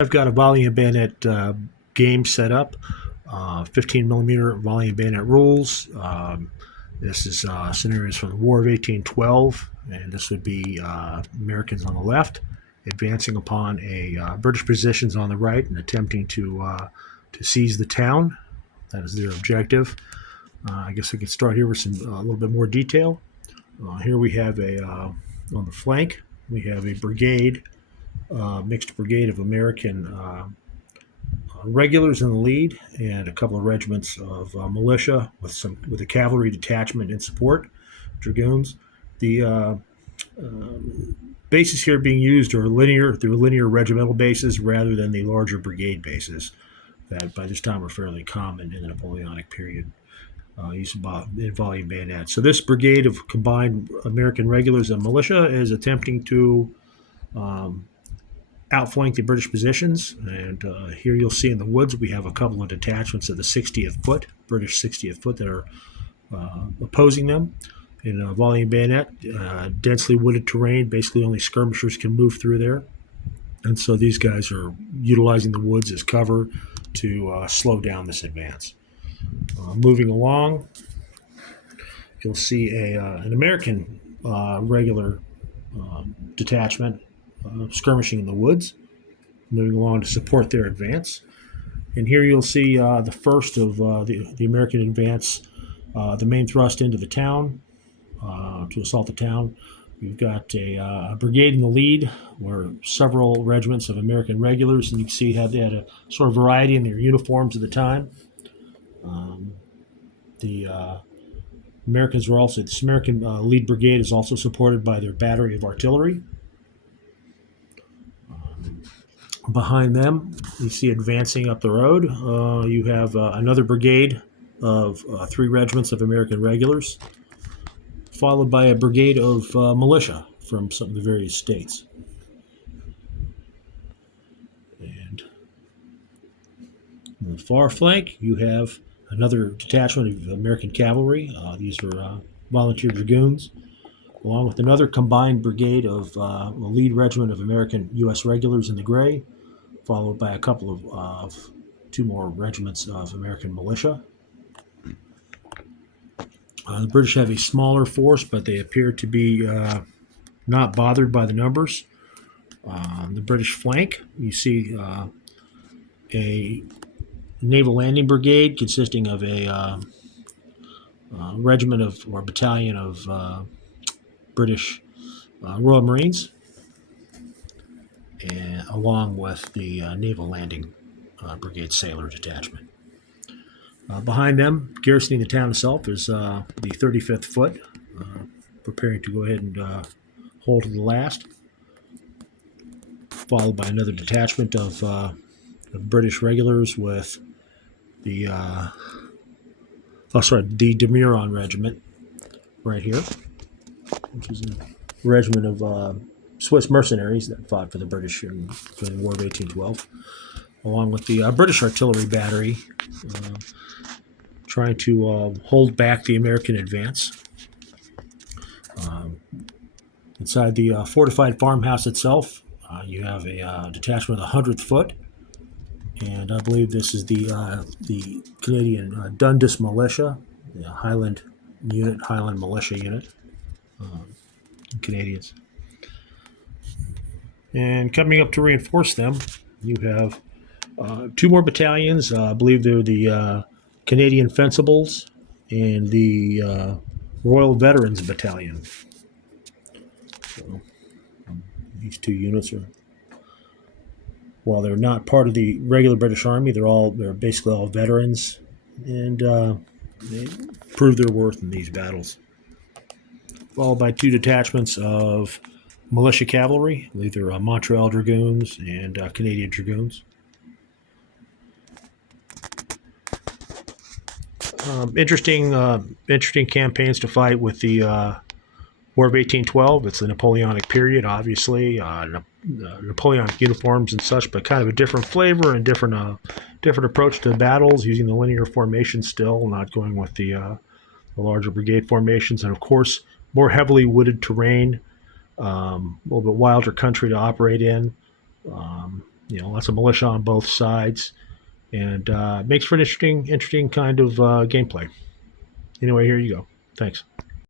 I've got a volley and bayonet game set up, 15 millimeter volley and bayonet rules. This is scenarios from the War of 1812, and this would be Americans on the left advancing upon British positions on the right and attempting to seize the town. That is their objective. I guess we could start here with a little bit more detail. Here we have on the flank, we have a brigade, mixed brigade of American regulars in the lead, and a couple of regiments of militia with a cavalry detachment in support, dragoons. The bases here being used are linear regimental bases rather than the larger brigade bases that by this time were fairly common in the Napoleonic period. Used in volley and bayonet. So this brigade of combined American regulars and militia is attempting to outflank the British positions, and here you'll see in the woods we have a couple of detachments of the 60th Foot, British 60th Foot, that are opposing them. In volley and bayonet, densely wooded terrain, basically only skirmishers can move through there, and so these guys are utilizing the woods as cover to slow down this advance. Moving along, you'll see an American regular detachment skirmishing in the woods, moving along to support their advance. And here you'll see the first of the American advance, the main thrust into the town, to assault the town. We've got a brigade in the lead, where several regiments of American regulars, and you can see they had a sort of variety in their uniforms at the time. The Americans were also, this American lead brigade is also supported by their battery of artillery. Behind them, you see advancing up the road, you have another brigade of 3 regiments of American regulars, followed by a brigade of militia from some of the various states. And on the far flank, you have another detachment of American cavalry. These are volunteer dragoons, along with another combined brigade of a lead regiment of American U.S. regulars in the gray, followed by a couple of 2 more regiments of American militia. The British have a smaller force, but they appear to be not bothered by the numbers. On the British flank, you see a Naval Landing brigade consisting of a regiment or battalion of British Royal Marines, and along with the Naval Landing Brigade Sailor Detachment. Behind them, garrisoning the town itself, is the 35th Foot, preparing to go ahead and hold to the last, followed by another detachment of British regulars with the Demuron Regiment right here, which is a regiment of Swiss mercenaries that fought for the British during the War of 1812, along with the British artillery battery, trying to hold back the American advance. Inside the fortified farmhouse itself, you have a detachment of the 100th Foot, and I believe this is the Canadian Dundas Militia, the Highland Militia Unit, Canadians. And coming up to reinforce them, you have 2 more battalions. I believe they're the Canadian Fencibles and the Royal Veterans Battalion. So these 2 units are, while they're not part of the regular British Army, they're basically all veterans, and they prove their worth in these battles. Followed by 2 detachments of militia cavalry, I believe they're Montreal Dragoons and Canadian Dragoons. Interesting campaigns to fight with the War of 1812. It's the Napoleonic period, obviously, Napoleonic uniforms and such, but kind of a different flavor and different approach to battles, using the linear formation still, not going with the larger brigade formations, and of course more heavily wooded terrain, a little bit wilder country to operate in. lots of militia on both sides, and makes for an interesting kind of gameplay. Anyway, here you go. Thanks.